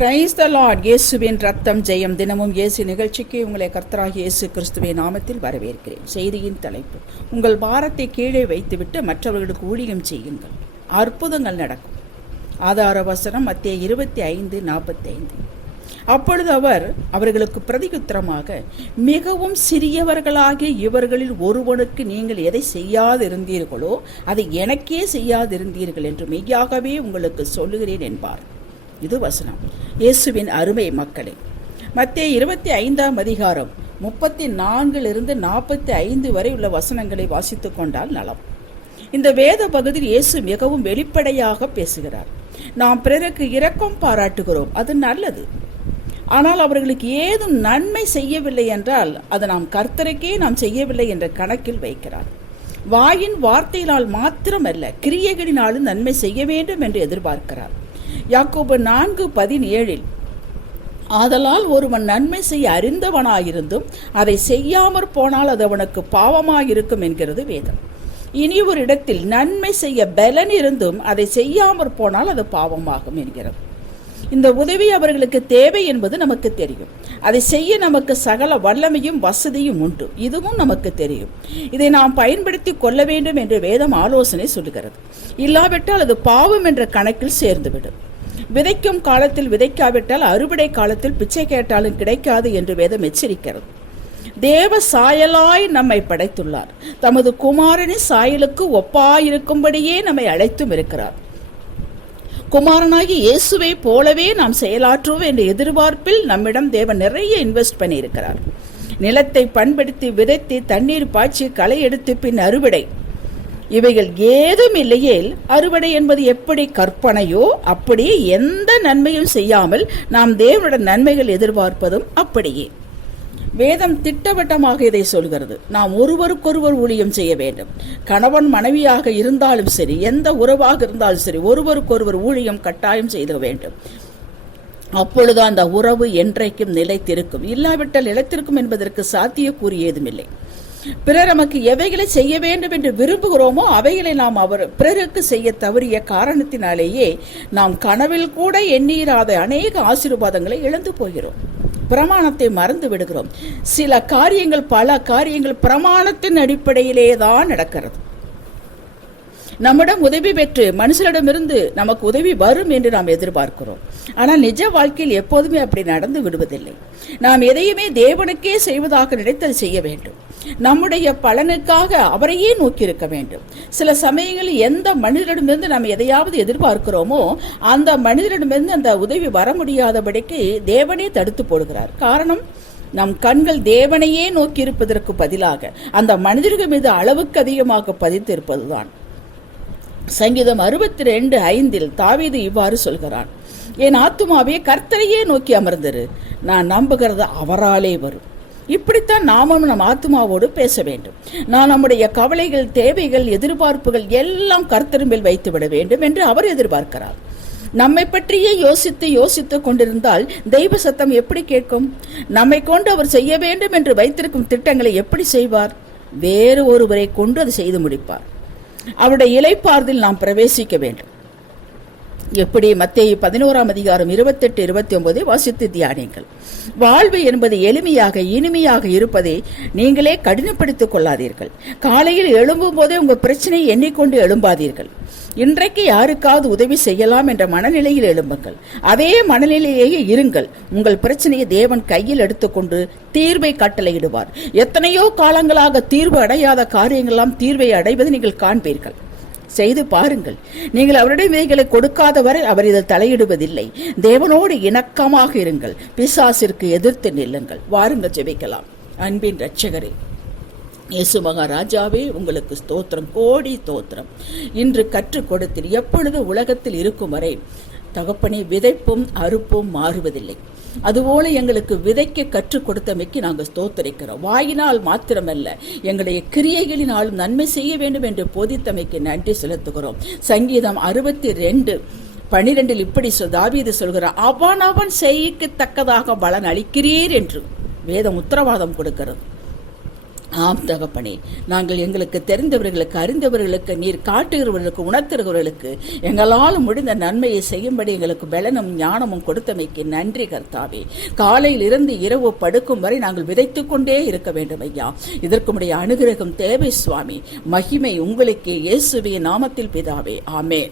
Praise the Lord இயேசுவின் ரத்தம் ஜெயம் தினமும் இயேசு நிகழ்ச்சிக்கு உங்களை கர்த்தராக இயேசு கிறிஸ்துவின் நாமத்தில் வரவேற்கிறேன். செய்தியின் தலைப்பு உங்கள் பாரத்தை கீழே வைத்துவிட்டு மற்றவர்களுக்கு ஊழியம் செய்யுங்கள். அற்புதங்கள் நடக்கும். ஆதார வசனம் மத்திய இருபத்தி ஐந்து நாற்பத்தைந்து அப்பொழுது அவர் அவர்களுக்கு பிரதியுத்தரமாக மிகவும் சிறியவர்களாகிய இவர்களில் ஒருவனுக்கு நீங்கள் எதை செய்யாதிருந்தீர்களோ அதை எனக்கே செய்யாதிருந்தீர்கள் என்று மெய்யாகவே உங்களுக்கு சொல்லுகிறேன் என்பார். இது வசனம். இயேசுவின் அருமை மக்களே மத்திய இருபத்தி ஐந்தாம் அதிகாரம் முப்பத்தி நான்கிலிருந்து நாற்பத்தி ஐந்து வரை உள்ள வசனங்களை வாசித்து கொண்டால் நலம். இந்த வேத பகுதியில் இயேசு மிகவும் வெளிப்படையாக பேசுகிறார். நாம் பிறருக்கு இரக்கம் பாராட்டுகிறோம் அது நல்லது. ஆனால் அவர்களுக்கு ஏதும் நன்மை செய்யவில்லை என்றால் அது நாம் கர்த்தருக்கே நாம் செய்யவில்லை என்ற கணக்கில் வைக்கிறார். வாயின் வார்த்தையினால் மாத்திரமல்ல கிரியைகளினாலும் நன்மை செய்ய வேண்டும் என்று எதிர்பார்க்கிறார். யாக்கோபு நான்கு பதினேழில் ஆதலால் ஒருவன் நன்மை செய்ய அறிந்தவனாயிருந்தும் அதை செய்யாமற் போனால் அது அவனுக்கு பாவமாயிருக்கும் என்கிறது வேதம். இனி ஒரு இடத்தில் நன்மை செய்ய பலன் இருந்தும் அதை செய்யாமற் போனால் அது பாவமாகும் என்கிறது. இந்த உதவி அவர்களுக்கு தேவை என்பது நமக்கு தெரியும். அதை செய்ய நமக்கு சகல வல்லமையும் வசதியும் உண்டு. இதுவும் நமக்கு தெரியும். இதை நாம் பயன்படுத்தி கொள்ள வேண்டும் என்று வேதம் ஆலோசனை சொல்லுகிறது. இல்லாவிட்டால் அது பாவம் என்ற கணக்கில் சேர்ந்துவிடும். விதைக்கும் காலத்தில் விதைக்காவிட்டால் அறுவடை காலத்தில் பிச்சை கேட்டாலும் கிடைக்காது என்று வேதம் எச்சரிக்கிறது. தேவ சாயலாய் நம்மை படைத்துள்ளார். தமது குமாரனி சாயலுக்கு ஒப்பாயிருக்கும்படியே நம்மை அழைத்தும் இருக்கிறார். குமாரனாகி இயேசுவை போலவே நாம் செயலாற்றுவோம் என்ற எதிர்பார்ப்பில் நம்மிடம் தேவன் நிறைய இன்வெஸ்ட் பண்ணியிருக்கிறார். நிலத்தை பண்படுத்தி விதைத்து தண்ணீர் பாய்ச்சி களை எடுத்து பின் அறுவடை. இவைகள் ஏதும் இல்லையேல் அறுவடை என்பது எப்படி கற்பனையோ அப்படியே எந்த நன்மையும் செய்யாமல் நாம் தேவனுடைய நன்மைகள் எதிர்பார்ப்பதும் அப்படியே. வேதம் திட்டவட்டமாக இதை சொல்கிறது. நாம் ஒருவருக்கொருவர் ஊழியம் செய்ய வேண்டும். கணவன் மனைவியாக இருந்தாலும் சரி எந்த உறவாக இருந்தாலும் சரி ஒருவருக்கொருவர் ஊழியம் கட்டாயம் செய்த வேண்டும். அப்பொழுது அந்த உறவு என்றைக்கும் நிலைத்திருக்கும். இல்லாவிட்டால் நிலைத்திருக்கும் என்பதற்கு சாத்தியக்கூறு ஏதுமில்லை. பிறர் நமக்கு எவைகளை செய்ய வேண்டும் என்று விரும்புகிறோமோ அவைகளை நாம் அவர் பிறருக்கு செய்ய தவறிய காரணத்தினாலேயே நாம் கனவில் கூட எண்ணீராத அநேக ஆசீர்வாதங்களை இழந்து போகிறோம். பிரமாணத்தை மறந்து விடுகிறோம். சில காரியங்கள் பல காரியங்கள் பிரமாணத்தின் அடிப்படையிலே தான் நடக்கிறது. நம்மிடம் உதவி பெற்று மனுஷரிடமிருந்து நமக்கு உதவி வரும் என்று நாம் எதிர்பார்க்கிறோம். ஆனால் நிஜ வாழ்க்கையில் எப்போதுமே அப்படி நடந்து விடுவதில்லை. நாம் எதையுமே தேவனுக்கே செய்வதாக நினைத்தல் செய்ய வேண்டும். நம்முடைய பலனுக்காக அவரையே நோக்கியிருக்க வேண்டும். சில சமயங்களில் எந்த மனிதரிடமிருந்து நாம் எதையாவது எதிர்பார்க்கிறோமோ அந்த மனிதரிடமிருந்து அந்த உதவி வர முடியாதபடிக்கு தேவனே தடுத்து போடுகிறார். காரணம் நம் கண்கள் தேவனையே நோக்கி இருப்பதற்கு பதிலாக அந்த மனிதர்கள் மீது அளவுக்கு அதிகமாக பதித்திருப்பதுதான். சங்கீதம் அறுபத்தி ரெண்டு ஐந்தில் தாவீது இவ்வாறு சொல்கிறான் என் ஆத்துமாவே கர்த்தரையே நோக்கி அமர்ந்திரு. நான் நம்புகிறது அவராலே வரும். இப்படித்தான் நாமும் நம் ஆத்மாவோடு பேச வேண்டும். நான் நம்முடைய கவலைகள் தேவைகள் எதிர்பார்ப்புகள் எல்லாம் கர்த்தர் வைத்துவிட வைத்து விட வேண்டும் என்று அவர் எதிர்பார்க்கிறார். நம்மை பற்றியே யோசித்து யோசித்து கொண்டிருந்தால் தெய்வ சத்தம் எப்படி கேட்கும்? நம்மை கொண்டு அவர் செய்ய வேண்டும் என்று வைத்திருக்கும் திட்டங்களை எப்படி செய்வார்? வேறு ஒருவரை கொண்டு அது செய்து முடிப்பார். அவருடைய இலைப்பார்தில் நாம் பிரவேசிக்க வேண்டும். எப்படி மத்திய பதினோராம் அதிகாரம் இருபத்தெட்டு இருபத்தி ஒன்பதை வாசித்து தியானிங்கள் வாழ்வு என்பது எளிமையாக இனிமையாக இருப்பதை நீங்களே கடினப்படுத்திக் கொள்ளாதீர்கள். காலையில் எழும்பும் போதே உங்கள் பிரச்சனையை எண்ணிக்கொண்டு எழும்பாதீர்கள். இன்றைக்கு யாருக்காவது உதவி செய்யலாம் என்ற மனநிலையில் எழும்புங்கள். அதே மனநிலையிலேயே இருங்கள். உங்கள் பிரச்சனையை தேவன் கையில் எடுத்துக்கொண்டு தீர்வை கட்டளையிடுவார். எத்தனையோ காலங்களாக தீர்வு அடையாத காரியங்கள்லாம் தீர்வை அடைவதை நீங்கள் காண்பீர்கள். செய்து பாருங்கள். நீங்கள் அவருடைய இவைகளை கொடுக்காத வரை அவர் இதில் தலையிடுவதில்லை. தேவனோடு இணக்கமாக இருங்கள். பிசாசிற்கு எதிர்த்து நில்லுங்கள். வாருங்கள் ஜெபிக்கலாம். அன்பின் ரட்சகரே இயேசு மகாராஜாவே உங்களுக்கு ஸ்தோத்திரம். கோடி ஸ்தோத்திரம். இன்று கற்றுக் கொடுத்தீர். எப்பொழுது உலகத்தில் இருக்கும் வரை தகப்பனை விதைப்பும் அறுப்பும் மாறுவதில்லை. அதுபோல எங்களுக்கு விதைக்க கற்றுக் கொடுத்தமைக்கு நாங்கள் ஸ்தோத்தரிக்கிறோம். வாயினால் மாத்திரமல்ல எங்களுடைய கிரியைகளினாலும் நன்மை செய்ய வேண்டும் என்று போதித்தமைக்கு நன்றி செலுத்துகிறோம். சங்கீதம் அறுபத்தி ரெண்டு பனிரெண்டில் இப்படி தாவீது சொல்கிறார் அவன் அவன் செய்யத்தக்கதாக பலன் அளிக்கிறீர் என்று வேதம் உத்தரவாதம் கொடுக்கிறது. ஆம் தகப்பனே நாங்கள் எங்களுக்கு தெரிந்தவர்களுக்கு அறிந்தவர்களுக்கு நீர் காட்டுகிறவர்களுக்கு உணர்த்துகிறவர்களுக்கு எங்களால் முடிந்த நன்மையை செய்யும்படி எங்களுக்கு பலனும் ஞானமும் கொடுத்தமைக்கு நன்றி கர்த்தாவே. காலையில் இருந்து இரவு படுக்கும் வரை நாங்கள் விதைத்து கொண்டே இருக்க வேண்டும் ஐயா. இதற்கு உடைய அனுகிரகம் தேவை சுவாமி. மகிமை உங்களுக்கு இயேசுவின் நாமத்தில் பிதாவே. ஆமே